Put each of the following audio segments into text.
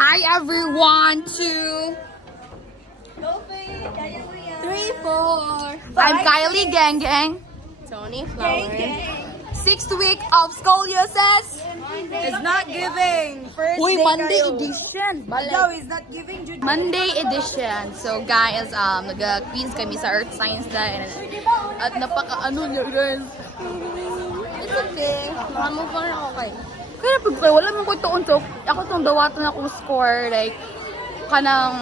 Hi everyone, 2, 3, 4. I'm Kylie Gang Gang. Tony Flower. 6th week of scoliosis. It's not giving. First Uy, day Monday kayo. edition. No, it's not giving. Monday edition. So guys, nag-quiz kami sa Earth Science dahil at napaka-ano niya guys. It's okay. Makamove on ako kay. Kaya pag kayo, wala mong ko itoon. So, ako itong dawaton akong score. Like, kanang,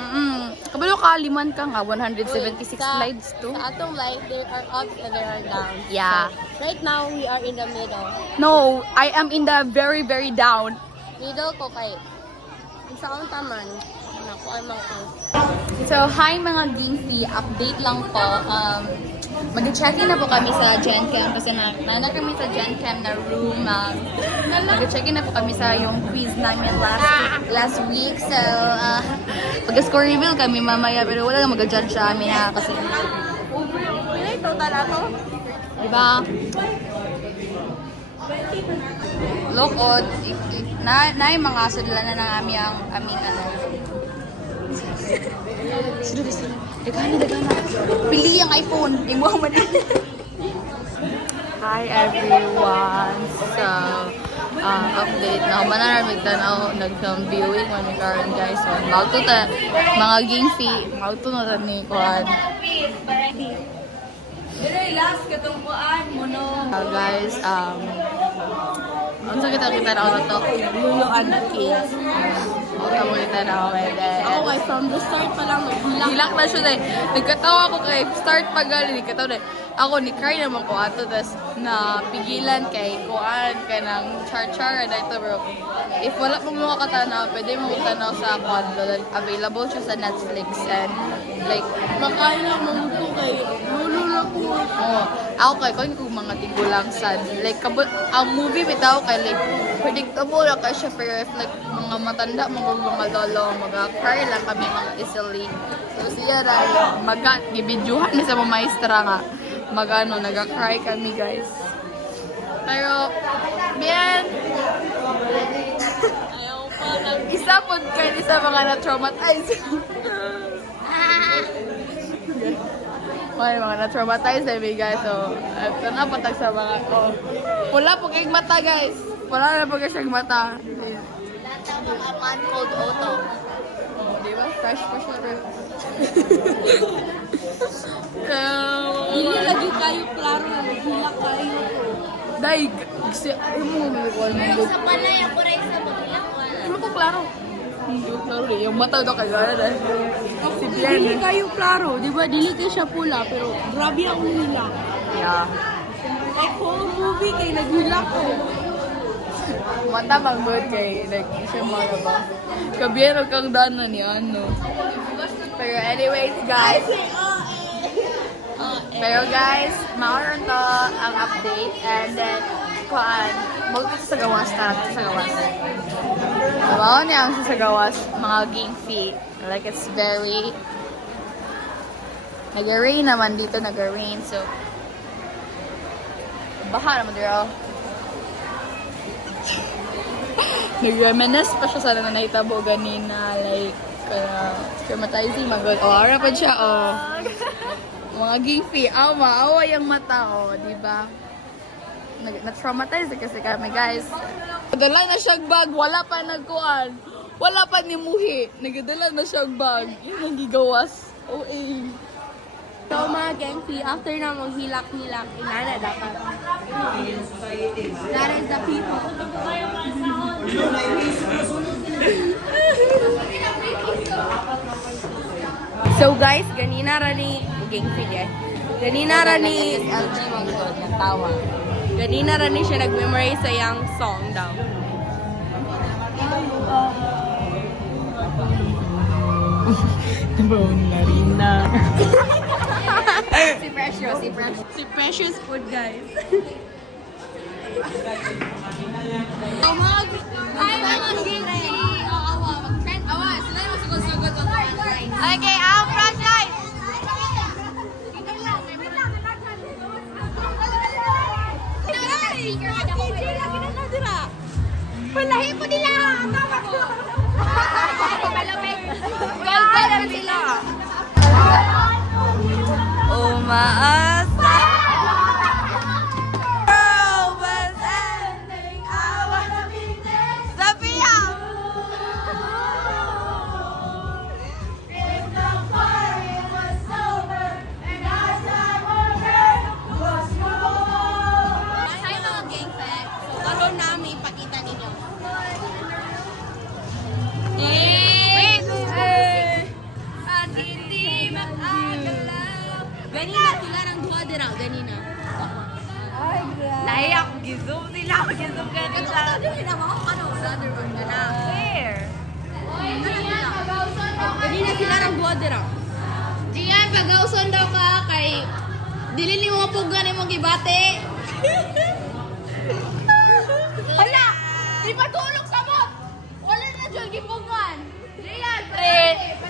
kabalo ka, liman ka nga, 176 slides to. Sa atong life, there are ups and there are downs. Yeah. So, right now, we are in the middle. No, I am in the very, very down. Middle ko kay. Sa akong taman. Naku, ay mga ko. So, hi mga Gimpy. Update lang po. Mag-check-in na po kami sa Gen Chem kasi na kami sa Gen Chem na room. Mag-check-in na po kami sa yung quiz namin last week. So, pag-score reveal kami mamaya pero wala na mag-judge sa amin ha kasi Pila ito talato? diba? Lokod, na yung mga sudlanan ng aming ano. Sino. Dagana. Pili yung iPhone. Imuha mo na. Hi everyone. So, update na. Manaramig tanaw. Nag-film viewing. Manikaroon guys. So, mauto ta. Mga Gimpy. Mauto na ta ni Kuhan. Dire last katungkuan mo no. Guys, ang sakit kita na ako na to. Luluan na kids. Ako kita na ako. Ako kay from the start pa lang. Hilak na siya dahil. Nagkatawa ako kay start pagali. Nagkatawa dahil. Ako ni cry naman ko ato. Tapos napigilan kay kuan ka ng char-char. Dahil ito bro. If wala po mga katanaw, pwede mo tanaw sa Quadlo. Available siya sa Netflix. And like, Makain lang mo ko kay. Lulula ko. oh, ako kay kung mga tigulang sad. Like, ang movie bitaw kay like, predictable lang ka siya. Pero if like, mga matanda, mga lolo, mag-cry lang kami mga easily. So siya rin, gibidyohan ni sa mga maestra nga. Nag-cry kami guys. Pero, man, Ayaw pa lang. isa po kayo sa mga na-traumatize. May mga na-traumatize na guys. So, ito na patag sa mga, wala po kayong mata guys. Wala na po kayong mata. Lahat ng mga man called Otto. Oh, di ba? Fresh pa siya rin. Dili lagi kayo klaro na maghila kayo to. Dahil, kasi, ay mo, may wala mo. Sa panay ako rin sa maghila ko. Ano ko klaro? Hindi ko klaro eh. Yung mata daw kayo. Si Dili Bien. kayo klaro, di ba? Dili kayo siya pula, pero grabe ang hila. Yeah. Like whole movie kay naghila ko. Mata bang good kay, like, siya mga ba? Kabiyero kang dana ni ano. Pero anyways, guys. Pero guys, mauron to ang update. And then, magpunta sa gawas ta. Sa gawas. Wow niya ang sa gawas, mga Gimpy. Like, it's very... Nag-rain naman dito, nag-rain. So, baha naman dito. Nag-reminisce pa siya sa nanaytabo ganina. Like, traumatizing, magod. Oh, ara pa siya, oh. Mga Gimpy, maawa yung mata, oh, diba? Na-traumatize kasi kami, guys. Nagdala na siyang bag, wala pa nagkuhan. Wala pa ni Muhi. Nagdala na siyang bag. Yung nagigawas. OA. So mga Genki, after na maghilak-hilak, inana dapat. That is the people. So guys, ganina rani Genki guys. Ganina rani LG Manggod, natawa. ganina rani siya nag-memorize sa yang song daw. Si Precious, si Precious. Si Precious Food guys. Ay, mga Gimpy! Awa, mag-trend. Awa, sila yung sugod-sugod. Okay, ang franchise! Walahi po nila! Tama ko! Kalban sila. Umaasa. World was ending. I wanna be there. Sophia. If the party was over and our time on earth was over. Hi mga gang fans. So, karoon namin ipakita ninyo. Wait! At hindi makagalaw. Ganina sila ng duha dira. Ganina. Layak. Gizom sila. Gizom ka rin sa... Ito din naman ako. Ano? Another one ka na. Where? Ganina sila ng duha dira. Gian, pag-auson daw ka kay... Dili ni mo pugan ni mong gibate. Hala! Di pa tulog sa mot! Wala na dyan gipugan! Rian!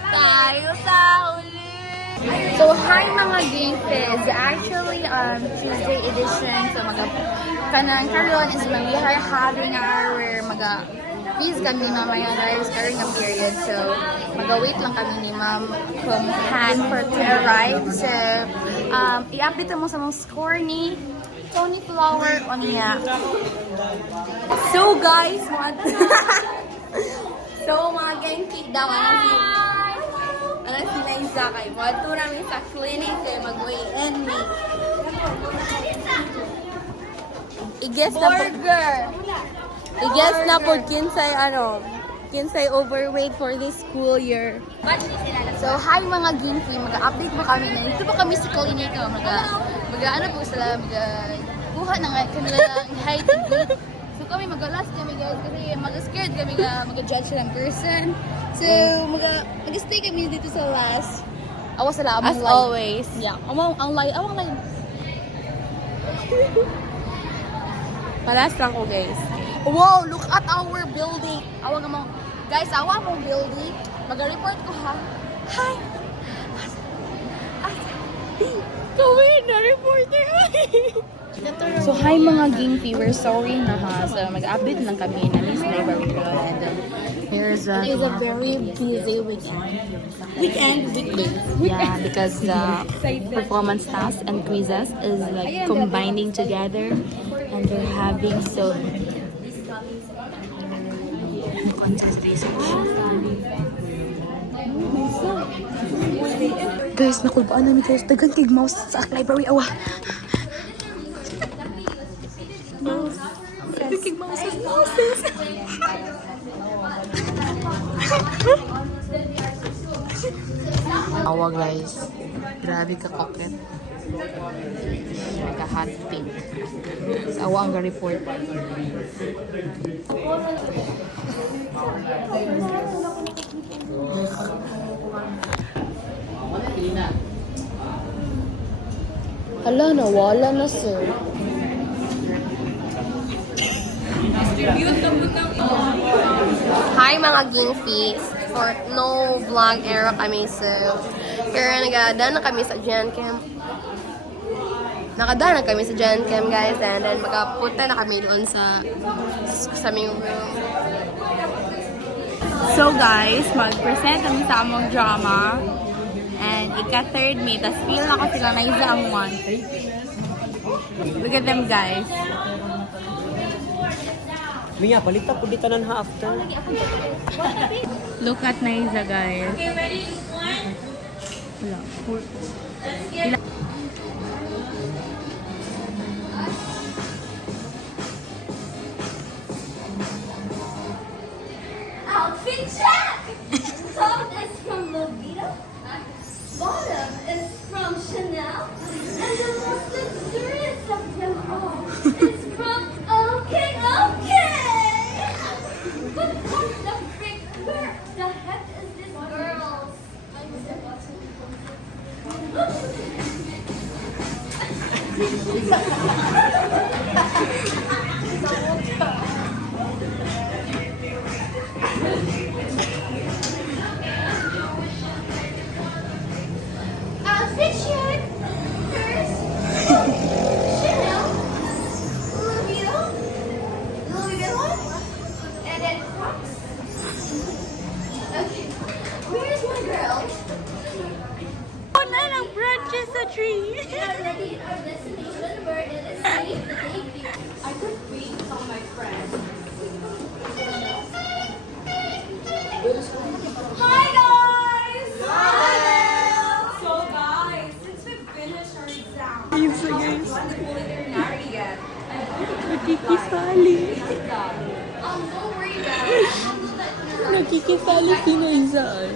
Tayo sa uli! So, hi mga Game Fizz. Actually, Tuesday edition. So, kanang karon is when we are having our quiz kami mamaya guys during a period. So, wait lang kami ni Ma'am from Han for to arrive. So, i-update mo sa mga score ni Tony Flower on niya. So guys, so mga gang kick daw, ano si Liza kay Wato namin sa clinic kay mag-weigh in me. I-guess na po kinsay overweight for this school year. So, hi mga Game Fizz. Mag-update mo kami na dito pa kami sa clinic. Ano po sila, buha na nga kanila ng height and weight. So kami mag-last kami guys kasi mag-scared kami mag-judge ng person. So mag-stay kami dito sa last. Awa sila among As line. always. Yeah, among line. Palas lang ko guys. Wow, look at our building. Awang among guys, awa among building. Mag-report ko ha. Hi. Kawin na reporter. So, hi mga Game Fizz, we're sorry na ha. So, mag-update lang kami na Miss Library Girl and here's It is a very busy weekend. yeah, because the performance tasks and quizzes is like combining together and they're having so guys, nakulbaan namin guys. Dagan kay mouse sa library awa. Awa guys. Grabe ka kokit. Like a hot pink. Sa awa ang report. Hala, nawala na sir. Hi mga Gang Fizz. For no vlog era kami so kaya nagadaan na kami sa Gen Chem. Nakadaan na kami sa Gen Chem guys and then magkapunta na kami doon sa aming room. So guys, mag-present kami sa among drama and ika-third me tas feel na ko sila na isa ang one. Look at them guys. Mia, palita po dito ng after. Look at Naiza, guys. Okay, ready? Wala. Outfit check! Top is from Lovita, bottom is from Chanel, and the most luxurious of them all is from Okay. But what the frick? Where the heck is this girl? Outfit check! First, Chanel, Louis Vuitton, and then Crocs. Okay, where tree. We are ready at our destination where it is safe to take you. I could wait on my friend. Hi guys! So guys, since we finished our exam, guys. Not yet. Nakikisali. Don't worry about it. Nakikisali si Naizal.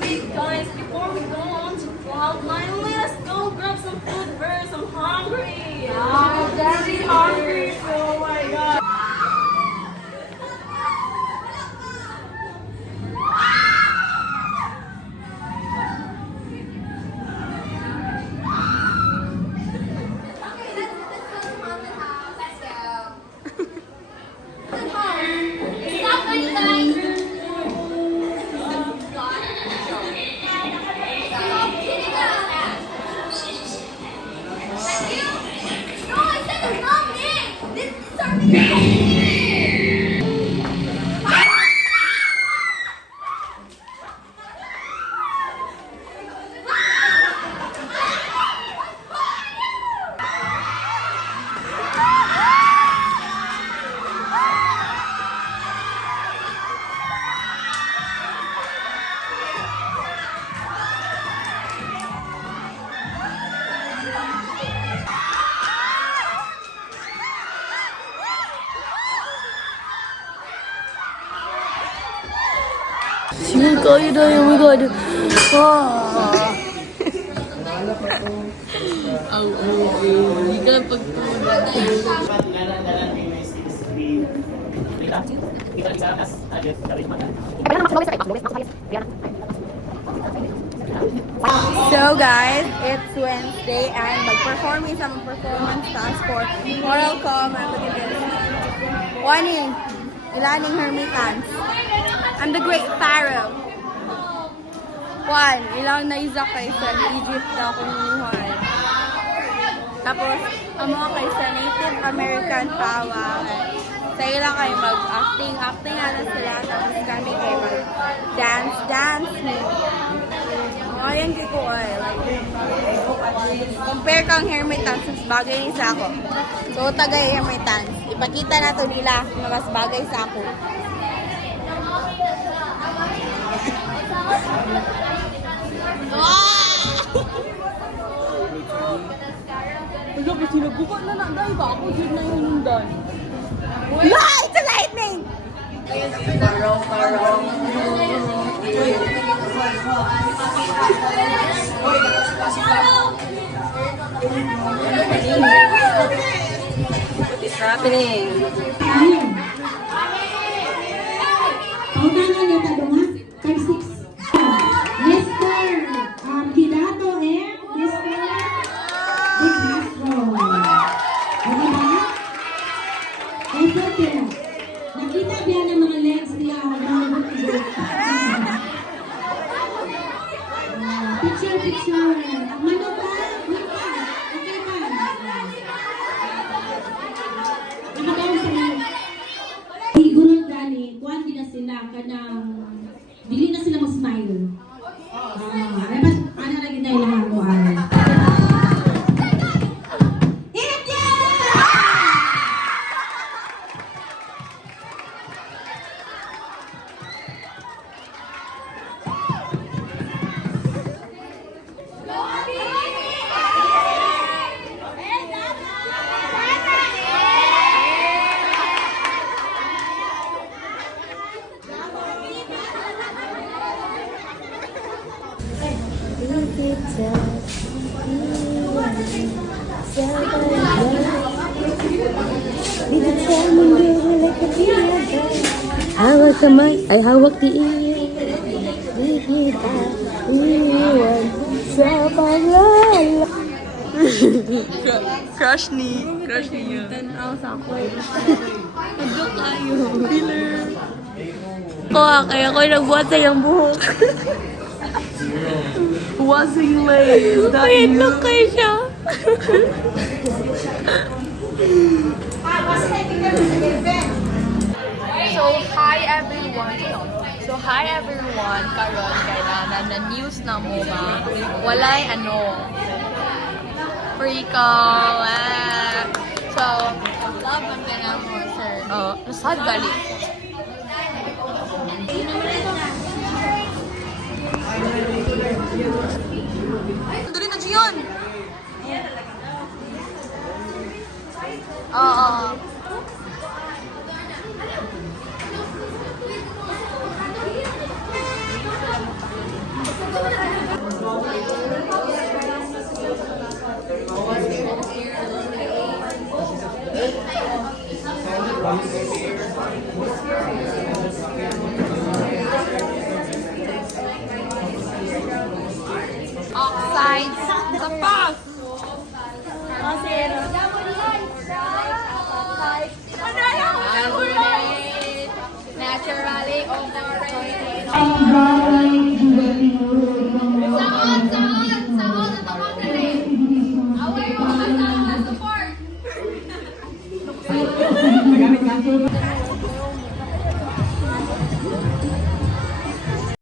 Wait, guys, before we go on to Cloud9, let's go grab some food first. I'm hungry. I'm very hungry. Oh my god. Okay, let's go to the haunted house. Let's go. Haunted house. Stop, guys. Stop kidding us. Thank you. No, I said the wrong name. This is our name. Sino kayo na oh my god. Hindi ka pagtulog. So guys, it's Wednesday and mag-perform sa mga performance task for Moral Com and look at this. Waning, ilaning hermitans. I'm the great pharaoh. One, ilang naizak kayo sa Egypt na kumuhay. Tapos, ang mga kayo sa Native American Powwow. Sa ilang kayo mag-acting na sila. Tapos kami kayo mag-dance. Ayan ko ay. Compare kang hermitans, mas bagay sa ako. So, tagay hermitans. Ipakita na to nila na mas bagay sa ako. Wala ba sila? Buka na na. Dahil ba ako? Dito na yung lundan. La! It's a lightning! What's happening? Pautangan niya ta dong ha? 5-6. Mr. Kidato and Mr. Big Castro. Okay ba? Effort nila. Nakita biya ng mga legs niya. Picture. Mano ba? Wait pa. Okay pa. Nakagawa sa mga. Sigurong gani, kuhan din na sila kanang dili na sila mag-smile. Dapat ana lagi na ilang kuhan. India! Hawak kamay, ay hawak di iyo. Di kita iwan sa paglala. Crush niya. Tanaw sa ako. Ano kayo? Filler. Kaya ako nagbuhat sa iyong buhok. Wasing lace. Wait, look kayo siya. So, hi everyone. So, hi everyone! Karon kay na news na mo ba? Walay pre-call. So, love ang kaya mo, sir. Nasad gali. Dali na yun! Oo. Oxide sa pag! Naturally occurring. Ang Barangay Juvenile ng Sahod! Sahod! Ito mo dali! Away mo! Support!